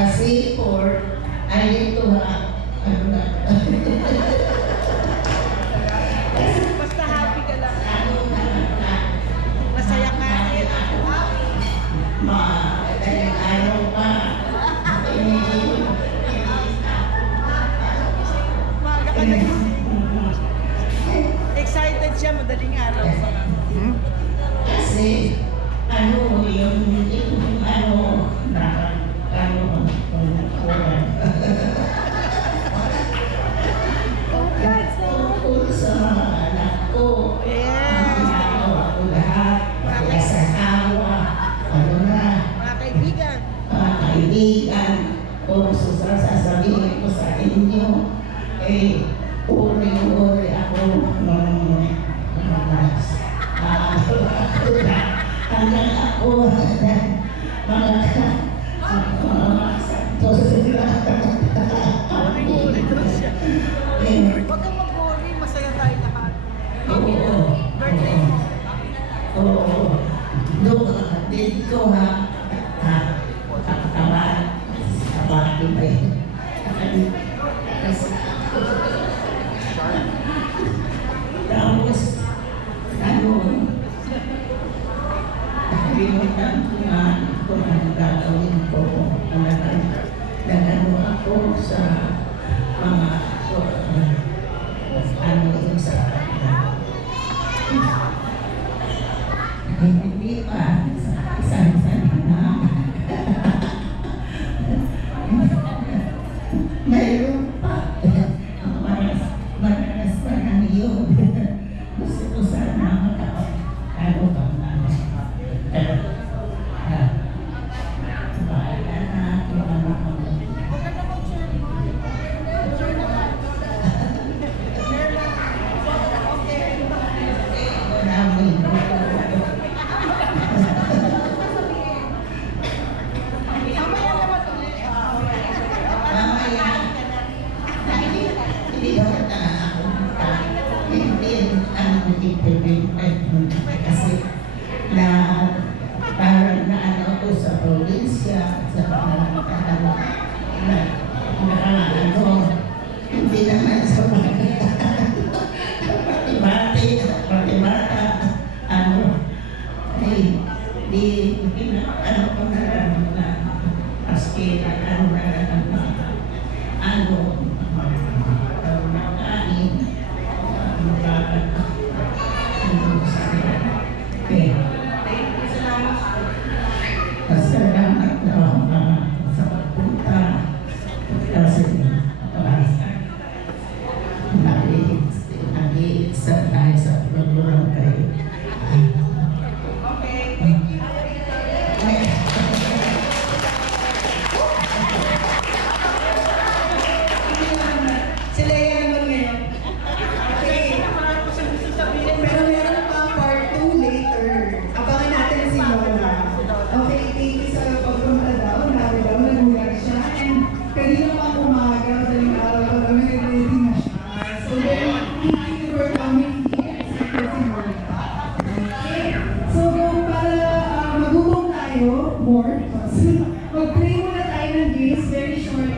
Kasi for, I need to ano na. Basta happy ka lang. Masaya ka. Madaling araw pa. Maaga ka nagising. Excited siya, madaling araw pa. Kasi, yung tungkol sa mga anak ko. Ginagawa ko lahat. Mag-asawa. Mga kaibigan. Mga kaibigan. Kung sasabihin ko sa inyo, uri-uri ako hanggang ako mga santos sila. Uri-uri daw siya. Huwag kang mag-worry, masaya tayo lahat. Birthday mo. Oo. Doon din ko katawan ba yun? Tapos nakalimutan ko nga kung ano gagawin ko. Nagano ako sa mga yung sa hindi pa isang na mayroon pa madalas pa ng yun. Gusto ko sana ano pa bahala na kung ano kasi na parang naano ko sa probinsya sa hindi naman sa matimata di ano ko na lang na paski ano na lang nakain magagat salamat sa pagpunta kasi nag-iisa tayo sa program kayo. Si Leia naman ngayon. Okay. Pero meron pang part 2 later. Abangan natin si Lola. Okay, thank you sa pagpunta daw. Nabi daw, nagulat siya. And kanina pang umaga, daling araw pa daw, ready na siya. So then, thank you for coming here. Excited si Lola. Okay. So, para mag-boom tayo more. Mag-play muna tayo ng games, very short